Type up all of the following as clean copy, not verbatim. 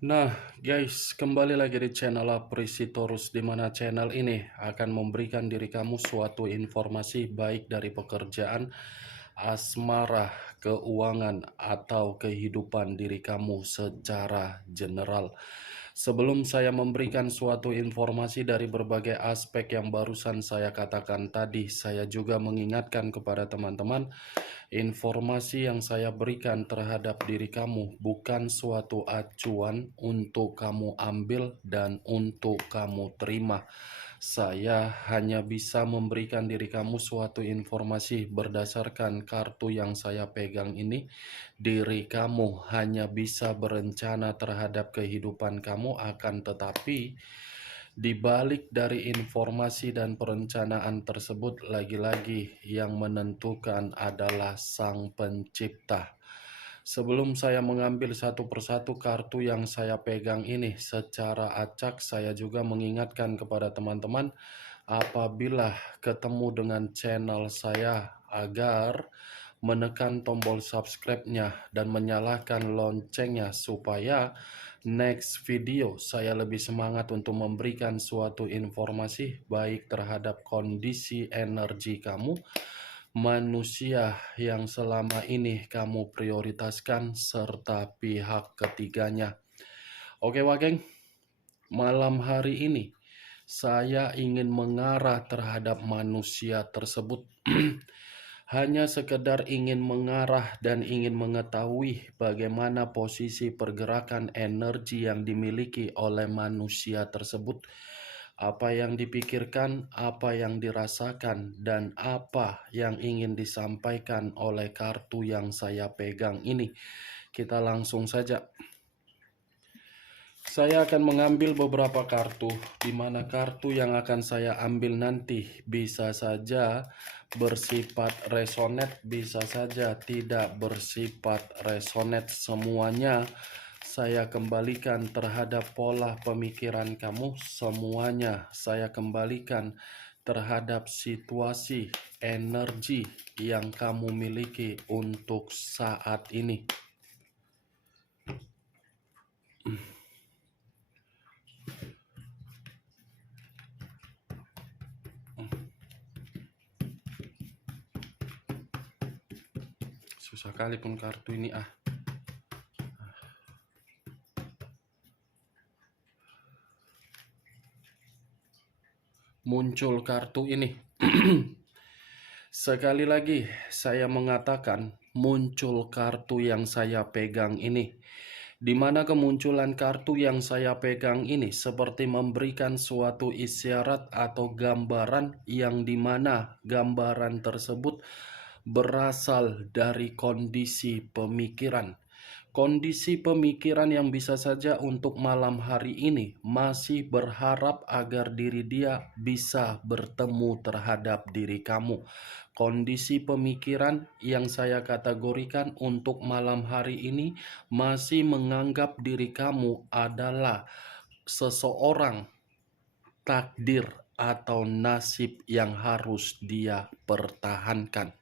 Nah, guys, kembali lagi di channel Aprisitorus, di mana channel ini akan memberikan diri kamu suatu informasi baik dari pekerjaan, asmara, keuangan, atau kehidupan diri kamu secara general. Sebelum saya memberikan suatu informasi dari berbagai aspek yang barusan saya katakan tadi, saya juga mengingatkan kepada teman-teman, informasi yang saya berikan terhadap diri kamu bukan suatu acuan untuk kamu ambil dan untuk kamu terima. Saya hanya bisa memberikan diri kamu suatu informasi berdasarkan kartu yang saya pegang ini. Diri kamu hanya bisa berencana terhadap kehidupan kamu, akan tetapi di balik dari informasi dan perencanaan tersebut, lagi-lagi yang menentukan adalah Sang Pencipta. Sebelum saya mengambil satu persatu kartu yang saya pegang ini secara acak, saya juga mengingatkan kepada teman-teman, apabila ketemu dengan channel saya, agar menekan tombol subscribe-nya dan menyalakan loncengnya supaya next video saya lebih semangat untuk memberikan suatu informasi baik terhadap kondisi energi kamu, manusia yang selama ini kamu prioritaskan, serta pihak ketiganya. Oke, Wageng, malam hari ini saya ingin mengarah terhadap manusia tersebut. Hanya sekedar ingin mengarah dan ingin mengetahui bagaimana posisi pergerakan energi yang dimiliki oleh manusia tersebut. Apa yang dipikirkan, apa yang dirasakan, dan apa yang ingin disampaikan oleh kartu yang saya pegang ini. Kita langsung saja. Saya akan mengambil beberapa kartu, di mana kartu yang akan saya ambil nanti bisa saja bersifat resonate, bisa saja tidak bersifat resonate. Semuanya saya kembalikan terhadap pola pemikiran kamu, semuanya saya kembalikan terhadap situasi energi yang kamu miliki untuk saat ini. Susah kali pun kartu ini muncul kartu ini. Sekali lagi saya mengatakan muncul kartu yang saya pegang ini, di mana kemunculan kartu yang saya pegang ini seperti memberikan suatu isyarat atau gambaran, yang dimana gambaran tersebut berasal dari kondisi pemikiran. Kondisi pemikiran yang bisa saja untuk malam hari ini masih berharap agar diri dia bisa bertemu terhadap diri kamu. Kondisi pemikiran yang saya kategorikan untuk malam hari ini masih menganggap diri kamu adalah seseorang takdir atau nasib yang harus dia pertahankan.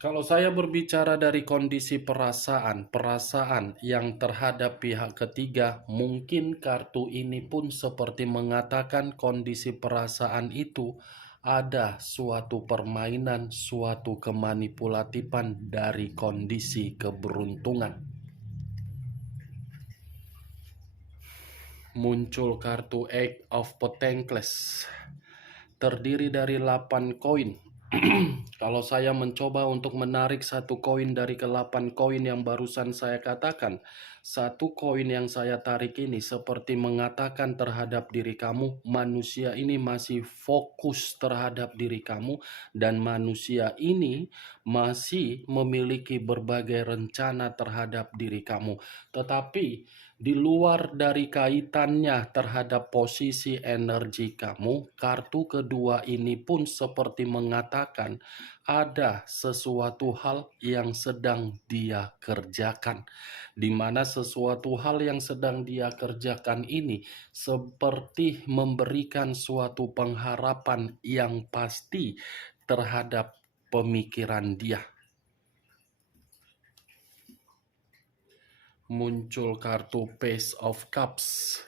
Kalau saya berbicara dari kondisi perasaan yang terhadap pihak ketiga, mungkin kartu ini pun seperti mengatakan kondisi perasaan itu ada suatu permainan, suatu kemanipulatifan dari kondisi keberuntungan. Muncul kartu Eight of Pentacles, terdiri dari 8 koin. Kalau saya mencoba untuk menarik satu koin dari ke-8 koin yang barusan saya katakan, satu koin yang saya tarik ini seperti mengatakan terhadap diri kamu, manusia ini masih fokus terhadap diri kamu, dan manusia ini masih memiliki berbagai rencana terhadap diri kamu. Tetapi di luar dari kaitannya terhadap posisi energi kamu, kartu kedua ini pun seperti mengatakan ada sesuatu hal yang sedang dia kerjakan, di mana sesuatu hal yang sedang dia kerjakan ini seperti memberikan suatu pengharapan yang pasti terhadap pemikiran dia. Muncul kartu Page of Cups.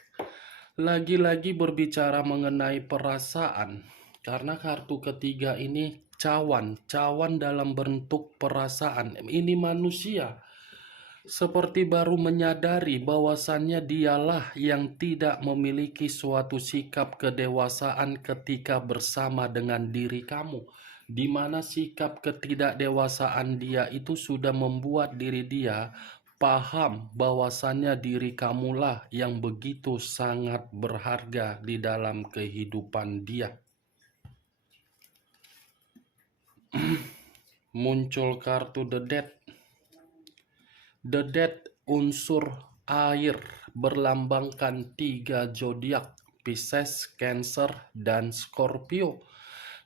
Lagi-lagi berbicara mengenai perasaan, karena kartu ketiga ini cawan dalam bentuk perasaan. Ini manusia seperti baru menyadari bahwasannya dialah yang tidak memiliki suatu sikap kedewasaan ketika bersama dengan diri kamu, di mana sikap ketidakdewasaan dia itu sudah membuat diri dia paham bahwasannya diri kamulah yang begitu sangat berharga di dalam kehidupan dia. Muncul kartu The Death. The Death unsur air berlambangkan 3 zodiak, Pisces, Cancer, dan Scorpio.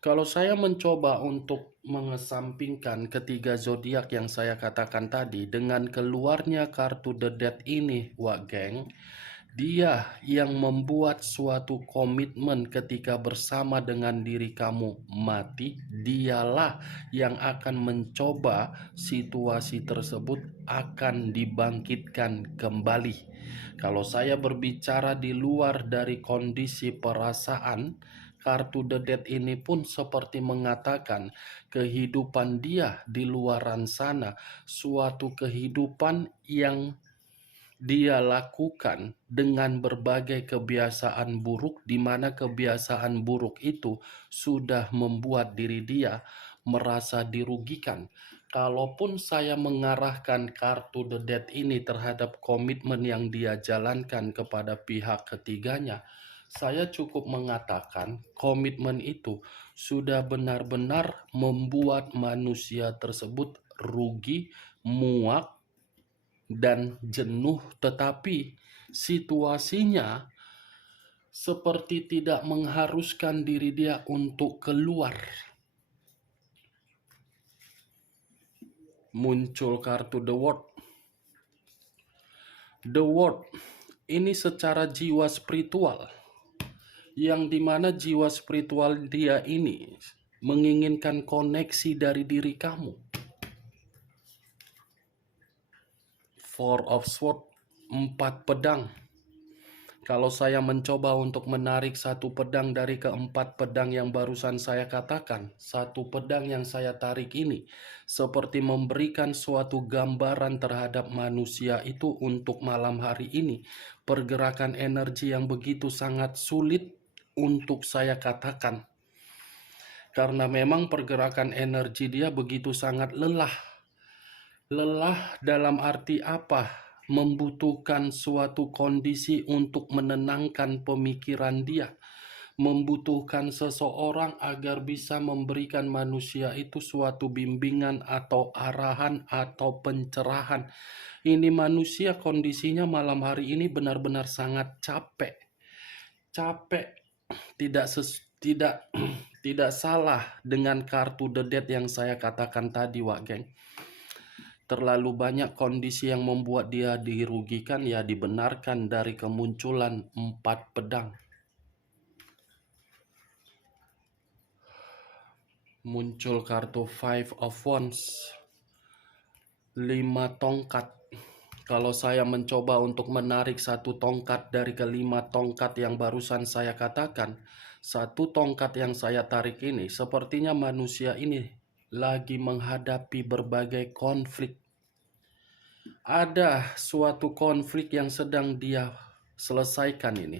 Kalau saya mencoba untuk mengesampingkan ketiga zodiak yang saya katakan tadi dengan keluarnya kartu The Death ini, Wak Geng, dia yang membuat suatu komitmen ketika bersama dengan diri kamu mati. Dialah yang akan mencoba situasi tersebut akan dibangkitkan kembali. Kalau saya berbicara di luar dari kondisi perasaan, kartu The Death ini pun seperti mengatakan kehidupan dia di luaran sana, suatu kehidupan yang dia lakukan dengan berbagai kebiasaan buruk, di mana kebiasaan buruk itu sudah membuat diri dia merasa dirugikan. Kalaupun saya mengarahkan kartu The Death ini terhadap komitmen yang dia jalankan kepada pihak ketiganya, saya cukup mengatakan komitmen itu sudah benar-benar membuat manusia tersebut rugi, muak, dan jenuh, tetapi situasinya seperti tidak mengharuskan diri dia untuk keluar. Muncul kartu The World. The World ini secara jiwa spiritual, yang dimana jiwa spiritual dia ini menginginkan koneksi dari diri kamu. Four of Swords, 4 pedang. Kalau saya mencoba untuk menarik satu pedang dari keempat pedang yang barusan saya katakan, satu pedang yang saya tarik ini seperti memberikan suatu gambaran terhadap manusia itu untuk malam hari ini. Pergerakan energi yang begitu sangat sulit untuk saya katakan, karena memang pergerakan energi dia begitu sangat lelah. Lelah dalam arti apa? Membutuhkan suatu kondisi untuk menenangkan pemikiran dia. Membutuhkan seseorang agar bisa memberikan manusia itu suatu bimbingan atau arahan atau pencerahan. Ini manusia kondisinya malam hari ini benar-benar sangat capek. Capek, tidak tidak salah dengan kartu The Death yang saya katakan tadi, Wak Geng. Terlalu banyak kondisi yang membuat dia dirugikan, ya dibenarkan dari kemunculan 4 pedang. Muncul kartu Five of Wands, 5 tongkat. Kalau saya mencoba untuk menarik satu tongkat dari kelima tongkat yang barusan saya katakan, satu tongkat yang saya tarik ini sepertinya manusia ini lagi menghadapi berbagai konflik. Ada suatu konflik yang sedang dia selesaikan ini.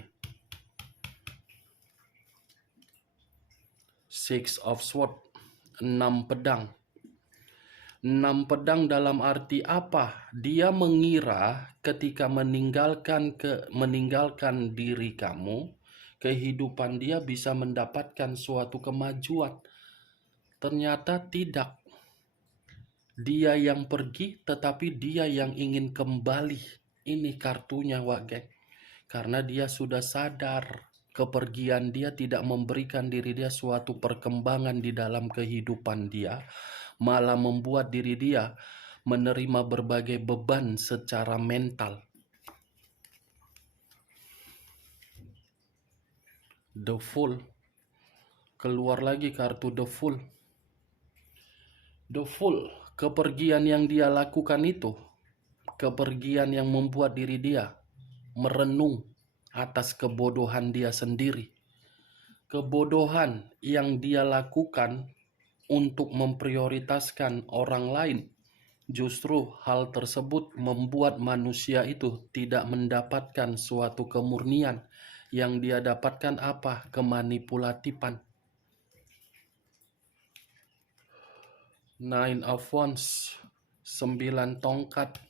Six of Swords, 6 pedang. 6 pedang dalam arti apa? Dia mengira ketika meninggalkan diri kamu, kehidupan dia bisa mendapatkan suatu kemajuan. Ternyata tidak. Dia yang pergi, tetapi dia yang ingin kembali. Ini kartunya, Wak Geng. Karena dia sudah sadar kepergian dia tidak memberikan diri dia suatu perkembangan di dalam kehidupan dia, malah membuat diri dia menerima berbagai beban secara mental. The Fool. Keluar lagi kartu The Fool. The Fool, kepergian yang dia lakukan itu kepergian yang membuat diri dia merenung atas kebodohan dia sendiri. Kebodohan yang dia lakukan untuk memprioritaskan orang lain. Justru hal tersebut membuat manusia itu tidak mendapatkan suatu kemurnian. Yang dia dapatkan apa? Kemanipulatifan. Nine of Wands, 9 tongkat.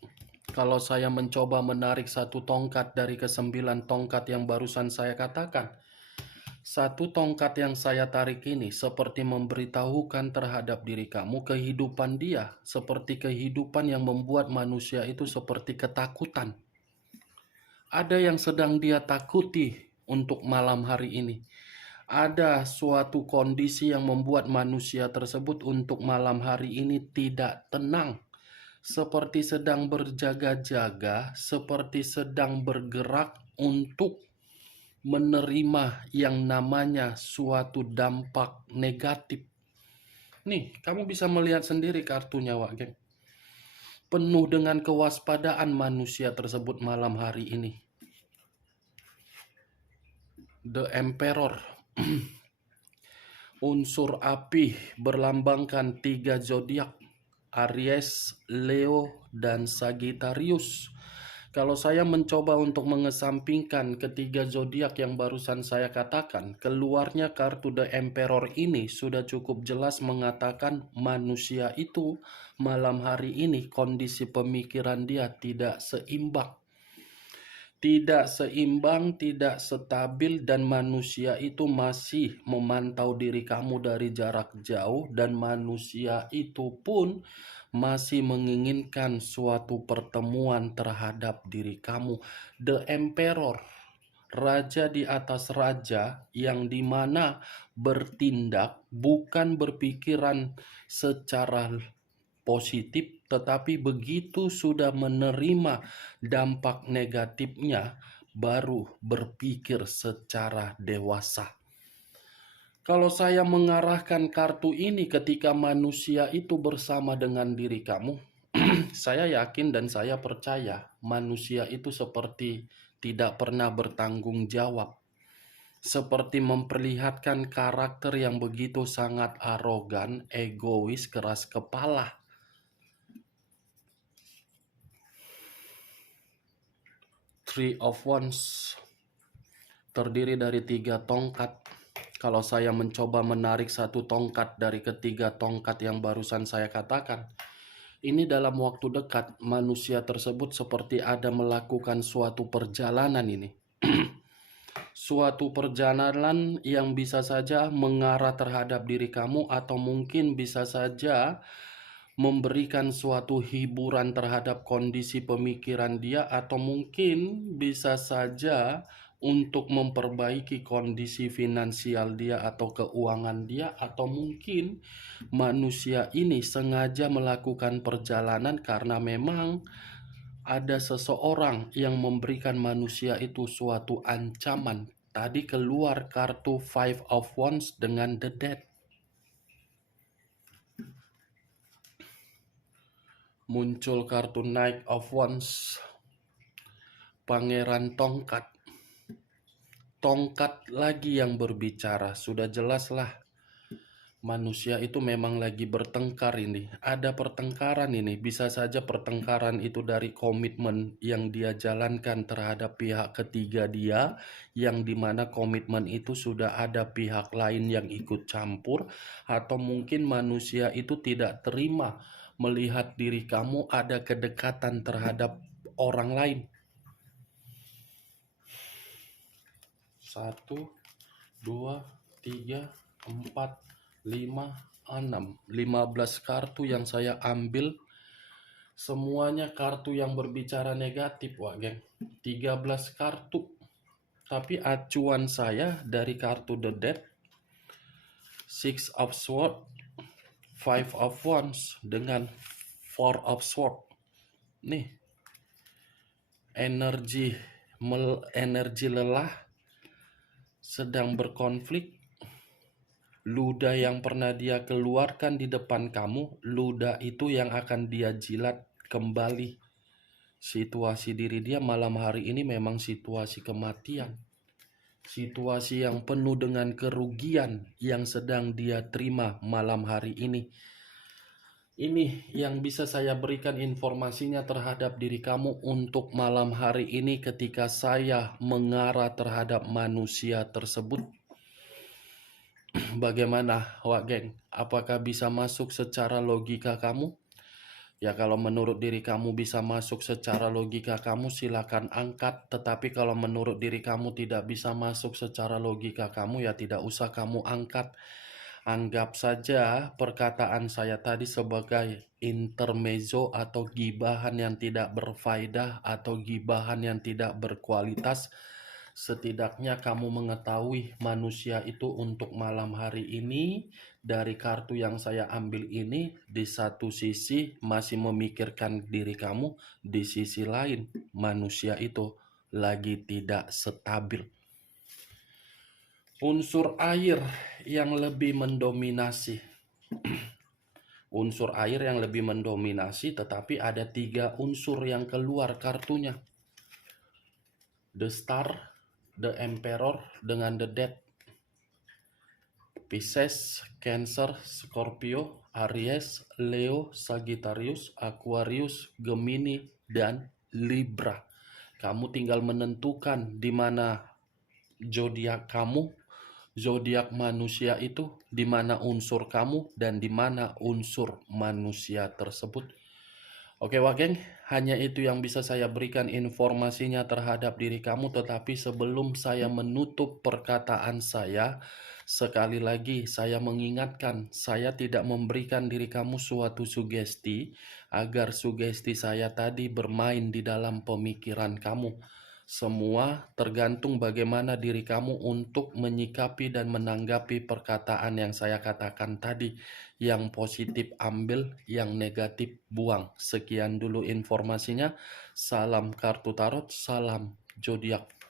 Kalau saya mencoba menarik satu tongkat dari ke-9 tongkat yang barusan saya katakan, satu tongkat yang saya tarik ini seperti memberitahukan terhadap diri kamu kehidupan dia, seperti kehidupan yang membuat manusia itu seperti ketakutan. Ada yang sedang dia takuti untuk malam hari ini. Ada suatu kondisi yang membuat manusia tersebut untuk malam hari ini tidak tenang. Seperti sedang berjaga-jaga, seperti sedang bergerak untuk menerima yang namanya suatu dampak negatif. Nih, kamu bisa melihat sendiri kartunya, Wak Geng. Penuh dengan kewaspadaan manusia tersebut malam hari ini. The Emperor. Unsur api berlambangkan 3 zodiak, Aries, Leo, dan Sagittarius. Kalau saya mencoba untuk mengesampingkan ketiga zodiak yang barusan saya katakan, keluarnya kartu The Emperor ini sudah cukup jelas mengatakan manusia itu malam hari ini kondisi pemikiran dia tidak seimbang. Tidak seimbang, tidak stabil, dan manusia itu masih memantau diri kamu dari jarak jauh, dan manusia itu pun masih menginginkan suatu pertemuan terhadap diri kamu. The Emperor, raja di atas raja, yang dimana bertindak bukan berpikiran secara positif, tetapi begitu sudah menerima dampak negatifnya, baru berpikir secara dewasa. Kalau saya mengarahkan kartu ini ketika manusia itu bersama dengan diri kamu, saya yakin dan saya percaya manusia itu seperti tidak pernah bertanggung jawab. Seperti memperlihatkan karakter yang begitu sangat arogan, egois, keras kepala. Three of Wands terdiri dari 3 tongkat. Kalau saya mencoba menarik satu tongkat dari ketiga tongkat yang barusan saya katakan, ini dalam waktu dekat manusia tersebut seperti ada melakukan suatu perjalanan ini. Suatu perjalanan yang bisa saja mengarah terhadap diri kamu, atau mungkin bisa saja memberikan suatu hiburan terhadap kondisi pemikiran dia, atau mungkin bisa saja untuk memperbaiki kondisi finansial dia atau keuangan dia, atau mungkin manusia ini sengaja melakukan perjalanan karena memang ada seseorang yang memberikan manusia itu suatu ancaman. Tadi keluar kartu Five of Wands dengan The Death. Muncul kartu Knight of Wands, Pangeran Tongkat. Tongkat lagi yang berbicara. Sudah jelaslah manusia itu memang lagi bertengkar ini. Ada pertengkaran ini. Bisa saja pertengkaran itu dari komitmen yang dia jalankan terhadap pihak ketiga dia, yang dimana komitmen itu sudah ada pihak lain yang ikut campur, atau mungkin manusia itu tidak terima melihat diri kamu ada kedekatan terhadap orang lain. 1, 2, 3, 4, 5, 6. 15 kartu yang saya ambil, semuanya kartu yang berbicara negatif, Wak Geng. 13 kartu. Tapi acuan saya dari kartu The Death, Six of Swords, Five of Wands dengan Four of Swords. Nih, energi lelah, sedang berkonflik. Ludah yang pernah dia keluarkan di depan kamu, ludah itu yang akan dia jilat kembali Situasi diri dia malam hari ini memang situasi kematian. Situasi yang penuh dengan kerugian yang sedang dia terima malam hari ini. Ini yang bisa saya berikan informasinya terhadap diri kamu untuk malam hari ini ketika saya mengarah terhadap manusia tersebut. Bagaimana, Wak Geng? Apakah bisa masuk secara logika kamu? Ya kalau menurut diri kamu bisa masuk secara logika kamu silakan angkat. Tetapi kalau menurut diri kamu tidak bisa masuk secara logika kamu ya tidak usah kamu angkat. Anggap saja perkataan saya tadi sebagai intermezzo atau gibahan yang tidak berfaedah atau gibahan yang tidak berkualitas. Setidaknya kamu mengetahui manusia itu untuk malam hari ini dari kartu yang saya ambil ini di satu sisi masih memikirkan diri kamu, di sisi lain manusia itu lagi tidak stabil. Unsur air yang lebih mendominasi. Unsur air yang lebih mendominasi, tetapi ada 3 unsur yang keluar kartunya. The Star, The Emperor, dengan The Death. Pisces, Cancer, Scorpio, Aries, Leo, Sagittarius, Aquarius, Gemini, dan Libra. Kamu tinggal menentukan di mana zodiak kamu, zodiak manusia itu, di mana unsur kamu dan di mana unsur manusia tersebut. Oke Wak Geng, hanya itu yang bisa saya berikan informasinya terhadap diri kamu. Tetapi sebelum saya menutup perkataan saya, sekali lagi saya mengingatkan, saya tidak memberikan diri kamu suatu sugesti agar sugesti saya tadi bermain di dalam pemikiran kamu. Semua tergantung bagaimana diri kamu untuk menyikapi dan menanggapi perkataan yang saya katakan tadi. Yang positif ambil, yang negatif buang. Sekian dulu informasinya. Salam kartu tarot, salam zodiak.